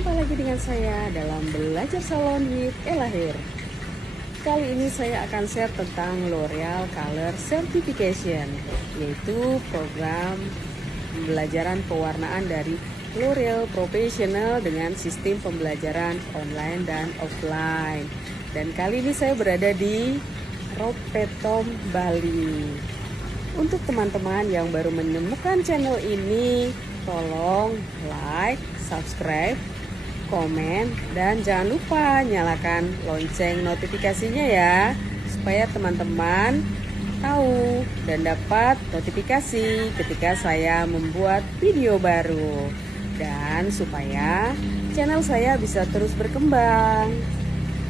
Jumpa lagi dengan saya dalam Belajar Salon with Elahir. Kali ini saya akan share tentang L'Oreal Color Certification, yaitu program pembelajaran pewarnaan dari L'Oreal Professional dengan sistem pembelajaran online dan offline. Dan kali ini saya berada di Ropetom, Bali. Untuk teman-teman yang baru menemukan channel ini, tolong like, subscribe, komen, dan jangan lupa nyalakan lonceng notifikasinya ya, supaya teman-teman tahu dan dapat notifikasi ketika saya membuat video baru, dan supaya channel saya bisa terus berkembang.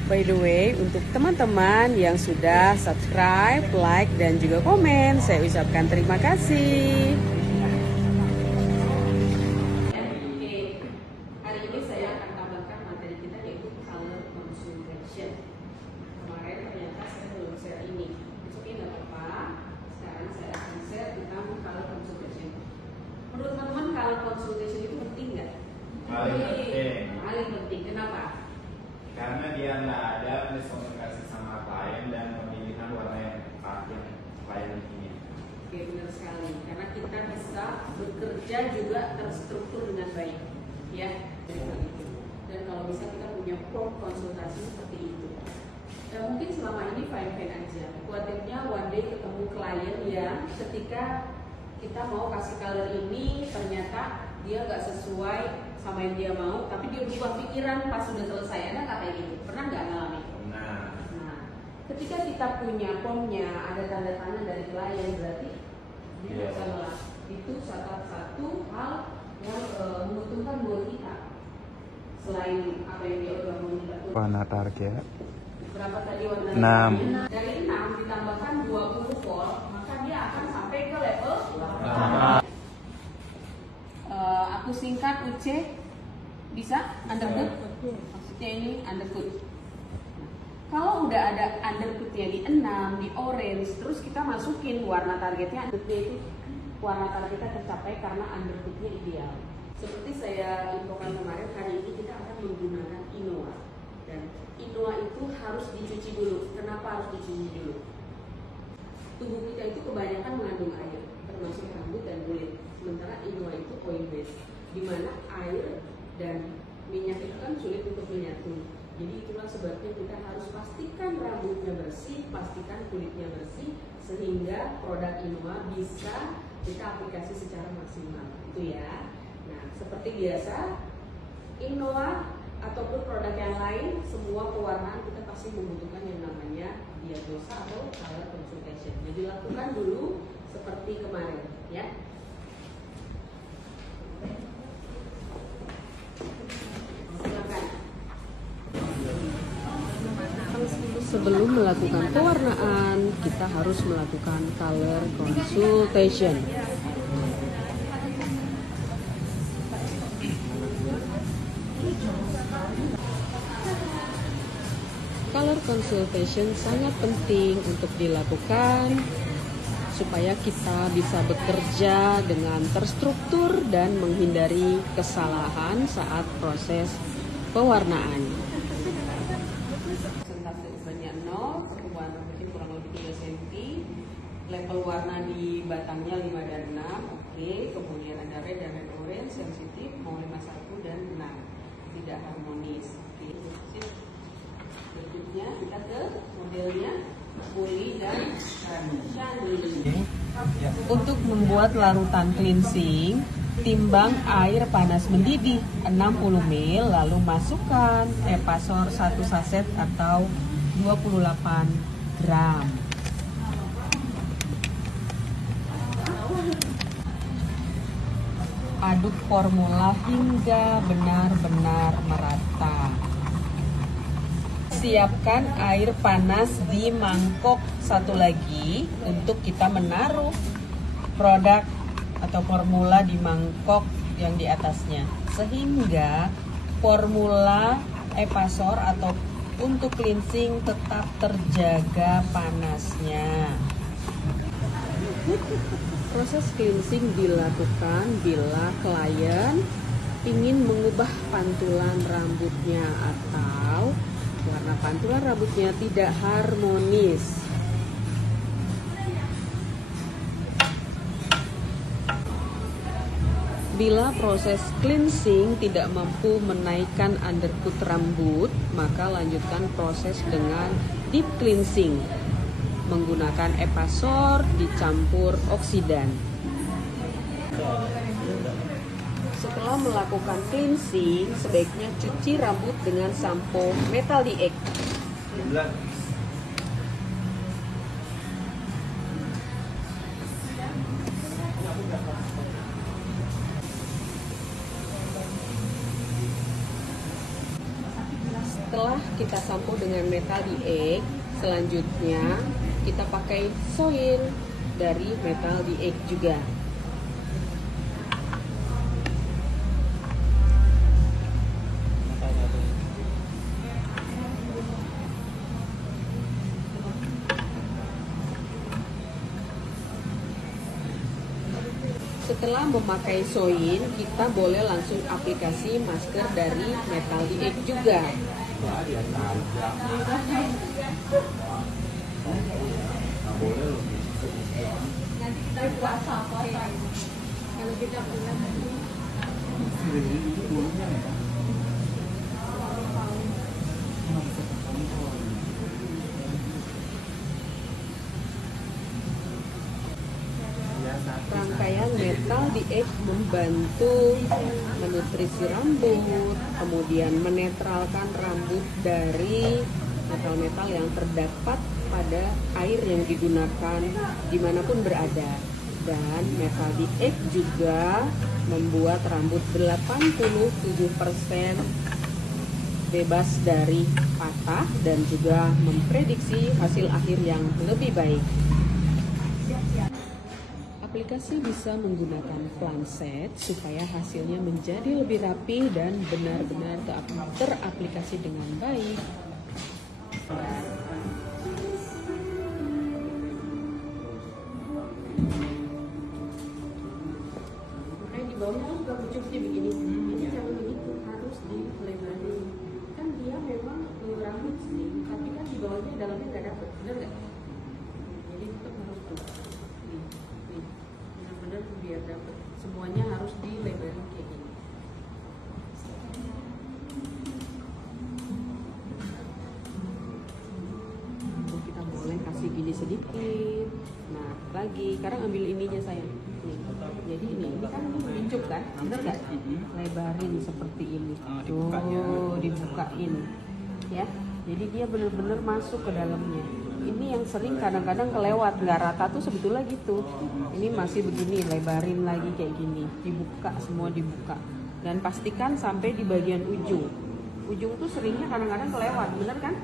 By the way, untuk teman-teman yang sudah subscribe, like, dan juga komen, saya ucapkan terima kasih. Oke, hari ini saya akan tambahkan materi kita, yaitu color consultation. Kemarin ternyata saya belum share ini. Oke, nggak apa-apa. Sekarang saya akan share tentang color consultation. Menurut teman-teman, color consultation itu penting nggak? Paling penting. Paling penting. Kenapa? Karena dia nggak ada miskomunikasi sama klien dan pemilihan warna yang tepat yang klien ingin. Oke, benar sekali. Karena kita bisa bekerja juga terstruktur dengan baik, ya. Dan kalau bisa kita punya prompt konsultasi seperti itu. Ya mungkin selama ini fine-fine aja. Khawatirnya one day ketemu klien yang ketika kita mau kasih color ini ternyata dia nggak sesuai sama yang dia mau, tapi dia berubah pikiran pas sudah selesai. Ada nggak kayak gitu? Pernah nggak ngalamin? Nah, Ketika kita punya formnya, ada tanda tangan dari klien, berarti dia bisa nolak. Itu salah satu hal yang menguntungkan buat kita. Selain apa yang dia udah meminta. Warna target Berapa tadi warna? 6. Dari 6 ditambahkan 20 volt, maka dia akan sampai ke level 8. Aku singkat UC, bisa? Undercoat? Maksudnya ini undercoat. Kalau udah ada undercoatnya di 6, di orange, terus kita masukin warna targetnya, undercoatnya itu warna targetnya tercapai karena undercoatnya ideal. Seperti saya infokan kemarin, hari ini kita akan menggunakan Inoa. Dan Inoa itu harus dicuci dulu. Kenapa harus dicuci dulu? Tubuh kita itu kebanyakan mengandung air, termasuk rambut dan kulit. Sementara Inoa itu oil based, di mana air dan minyak itu kan sulit untuk menyatu. Jadi itulah sebabnya kita harus pastikan rambutnya bersih, pastikan kulitnya bersih, sehingga produk Inoa bisa kita aplikasi secara maksimal. Itu ya. Nah, seperti biasa, Inoa ataupun produk yang lain, semua pewarnaan kita pasti membutuhkan yang namanya diagnosa atau color consultation. Jadi lakukan dulu seperti kemarin, ya. Sebelum melakukan pewarnaan, kita harus melakukan color consultation. Color consultation sangat penting untuk dilakukan supaya kita bisa bekerja dengan terstruktur dan menghindari kesalahan saat proses pewarnaan. Level warna di batangnya 5 dan 6, oke. Kemudian ada red dan red orange, sensitif, mau 51 dan 6, tidak harmonis, oke. Berikutnya kita ke modelnya pulih dan shiny. Untuk membuat larutan cleansing, timbang air panas mendidih 60 ml, lalu masukkan Epasor 1 saset atau 28 gram. Aduk formula hingga benar-benar merata. Siapkan air panas di mangkok satu lagi untuk kita menaruh produk atau formula di mangkok yang di atasnya, sehingga formula Epasor atau untuk cleansing tetap terjaga panasnya. Proses cleansing dilakukan bila klien ingin mengubah pantulan rambutnya atau warna pantulan rambutnya tidak harmonis. Bila proses cleansing tidak mampu menaikkan undercut rambut, maka lanjutkan proses dengan deep cleansing menggunakan epasor dicampur oksidan. Setelah melakukan cleansing, sebaiknya cuci rambut dengan sampo Metal DX. Setelah kita sampo dengan Metal DX, selanjutnya kita pakai soil dari Metal DX juga. Setelah memakai soin, kita boleh langsung aplikasi masker dari Metal DX juga. Nanti kita puasa kalau kita pulang. Rangkaian Metal DX membantu menutrisi rambut, kemudian menetralkan rambut dari metal-metal yang terdapat pada air yang digunakan dimanapun berada. Dan Metal DX juga membuat rambut 87% bebas dari patah dan juga memprediksi hasil akhir yang lebih baik. Aplikasi bisa menggunakan planset supaya hasilnya menjadi lebih rapi dan benar-benar teraplikasi dengan baik. Di bawahnya juga pucuk sih begini. Ini jangan begitu, harus dilebarin. Kan dia memang rambut sih, tapi kan di bawahnya dalamnya nggak dapet, benar nggak? Jadi tetap harus tuh. Benar-benar biar dapet. Semuanya harus dilebarin kayak gini. Kita boleh kasih gini sedikit. Nah, lagi. Sekarang ambil ininya sayang. Jadi ini kan pincuk kan, bener nggak? Lebarin seperti ini. Tuh, dibukain, ya. Jadi dia bener-bener masuk ke dalamnya. Ini yang sering kadang-kadang kelewat, nggak rata tuh sebetulnya gitu. Ini masih begini, lebarin lagi kayak gini, dibuka semua dibuka. Dan pastikan sampai di bagian ujung. Ujung tuh seringnya kadang-kadang kelewat, bener kan?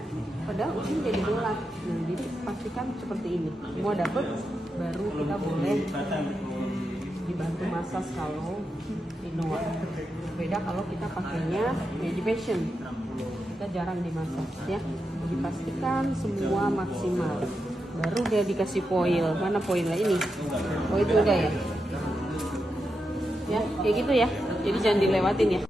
Padahal ujung jadi bulat. Nah, jadi pastikan seperti ini. Semua dapet, baru kita boleh dibantu masas kalau Innova. Beda kalau kita pakainya Magipassion, kita jarang dimasas ya. Dipastikan semua maksimal, baru dia dikasih foil. Mana foilnya ini? Oh itu udah ya. Ya kayak gitu ya. Jadi jangan dilewatin ya.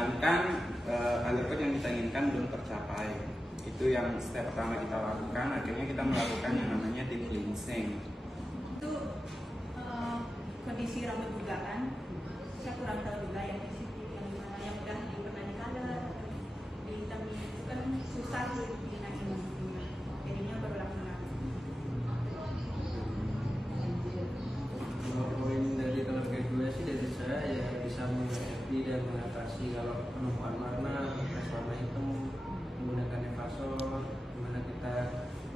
sedangkan undercoat yang kita inginkan belum tercapai. Itu yang step pertama kita lakukan. Akhirnya kita melakukan yang namanya deep cleansing. Itu kondisi rambut juga kan, saya kurang tahu juga yang di situ yang mana yang udah pernah di color atau di hitamin itu kan susah dinaik, jadinya berulang-ulang. Kalau poin dari color kedua sih dari saya ya bisa mengerti dan mengatasi kalau penumpang warna, bekas warna hitam, menggunakan evasor, dimana kita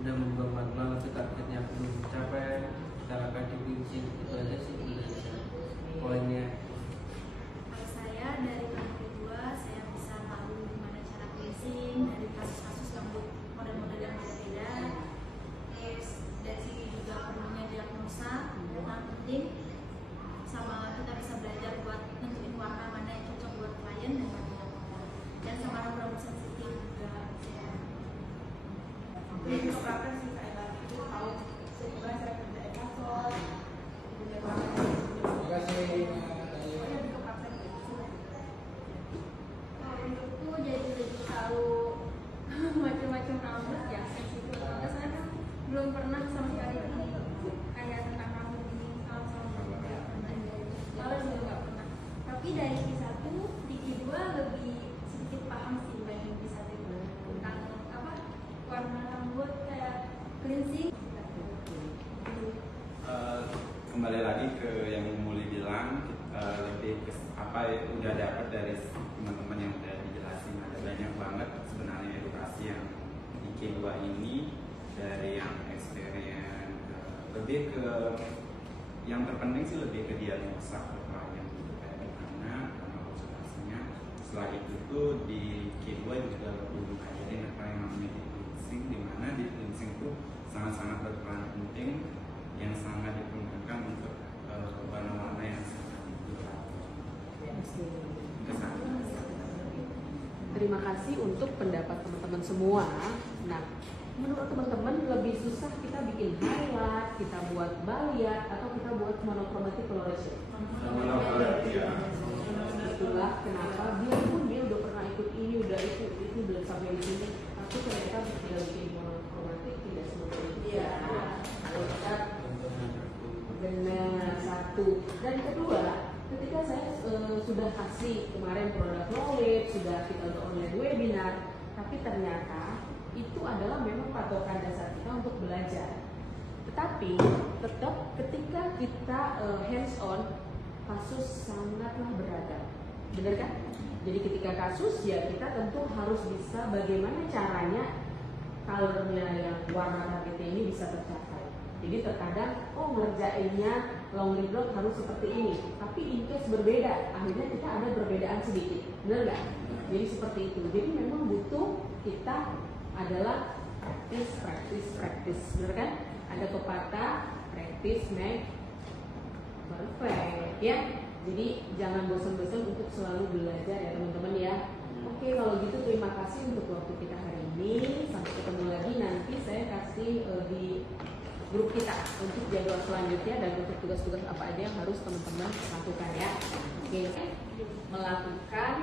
udah membuang pelan ke targetnya belum tercapai, kita lakukan di cleansing. Itu aja sih dari saya poinnya. Kalau saya dari tahun kedua saya bisa tahu gimana cara cleansing dari kasus-kasus rambut model-model yang berbeda. Terus dari sini juga perlunya diagnosa yang penting, sama kita bisa belajar buat nentuin warna mana yang cocok buat klien dan sama rambut sensitif juga. Ini juga praktek sih saya itu tahu sebenarnya saya kerja evasor, punya praktek. Terima kasih. Kalau untukku jadi lebih tahu macam-macam rambut ya sensitif. Karena saya kan belum pernah sama sekali kayak tentang rambut ini sama kalau juga nggak pernah. Tapi dari Q1 di Q2 lebih sedikit paham sih dibanding Q1 itu tentang apa warna rambut kayak cleansing. Kembali lagi ke yang Muli bilang, lebih ke apa ya, udah dapat dari teman-teman yang udah dijelasin. Ada banyak banget sebenarnya edukasi yang di K2 ini, dari yang experience, lebih ke yang terpenting sih lebih ke diagnosa ke klien gitu, kayak gimana konsultasinya. Setelah itu tuh di K2 juga lebih ngajarin apa yang namanya deep cleansing, di mana deep cleansing tuh sangat-sangat berperan penting, yang sangat diperlukan untuk warna-warna yang sangat berat. Terima kasih untuk pendapat teman-teman semua. Nah, menurut teman-teman lebih susah kita bikin highlight, kita buat balayage, atau kita buat monochromatic coloration? Itulah kenapa dia udah pernah ikut ini, udah itu udah sampai di sini, tapi ternyata tidak bikin monochromatic tidak semudah itu. Iya. Kalau kita benar satu, dan kedua, ketika saya sudah kasih kemarin produk knowledge, sudah kita online webinar, tapi ternyata itu adalah memang patokan dasar kita untuk belajar. Tetapi tetap ketika kita hands on, kasus sangatlah beragam, benar kan? Jadi ketika kasus ya kita tentu harus bisa bagaimana caranya colornya yang warna targetnya ini bisa tercapai. Jadi terkadang ngerjainnya long lip block harus seperti ini, tapi in case berbeda, akhirnya kita ada perbedaan sedikit, benar nggak? Jadi seperti itu. Jadi memang butuh kita adalah practice, benar kan? Ada pepatah practice make perfect, ya. Jadi jangan bosan-bosan untuk selalu belajar ya teman-teman ya. Oke, kalau gitu terima kasih untuk waktu kita hari ini. Sampai ketemu lagi nanti saya kasih di grup kita untuk jadwal selanjutnya dan untuk tugas-tugas apa aja yang harus teman-teman lakukan ya. Oke, melakukan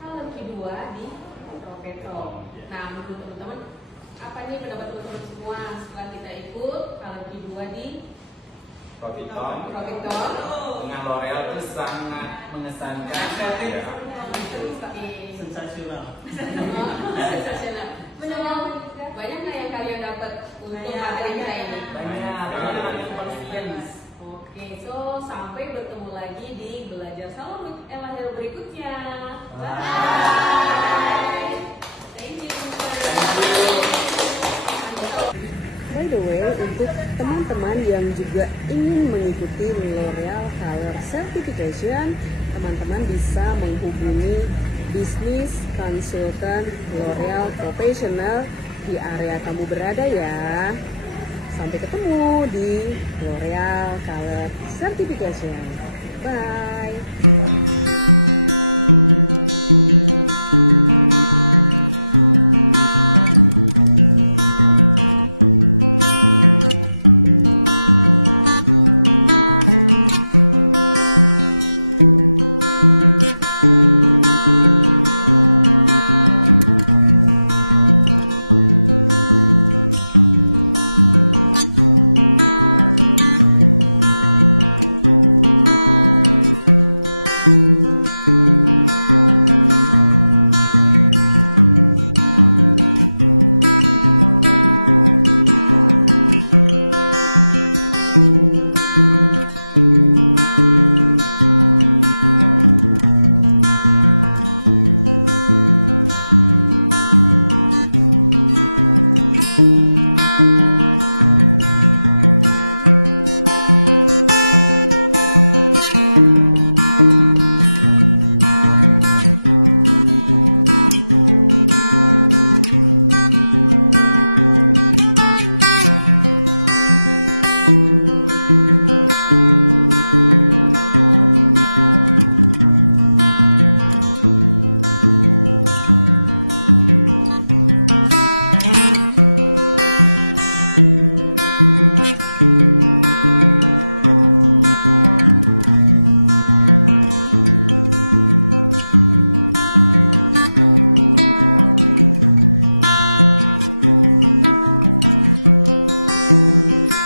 color Q2 di Profeto. Nah, menurut teman-teman apa nih pendapat teman-teman semua setelah kita ikut color Q2 di Profeto Dengan L'Oreal itu sangat mengesankan ya. Sensasional. Sensasional. Banyak nggak yang kalian dapat untuk materi kita ini? Banyak. Oke, so sampai bertemu lagi di belajar salon with Ella Hero berikutnya. Bye. Thank you. By the way, untuk teman-teman yang juga ingin mengikuti L'Oreal Color Certification, teman-teman bisa menghubungi bisnis konsultan L'Oreal Professional di area kamu berada ya. Sampai ketemu di L'Oreal Color Certification. Bye.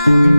Thank you.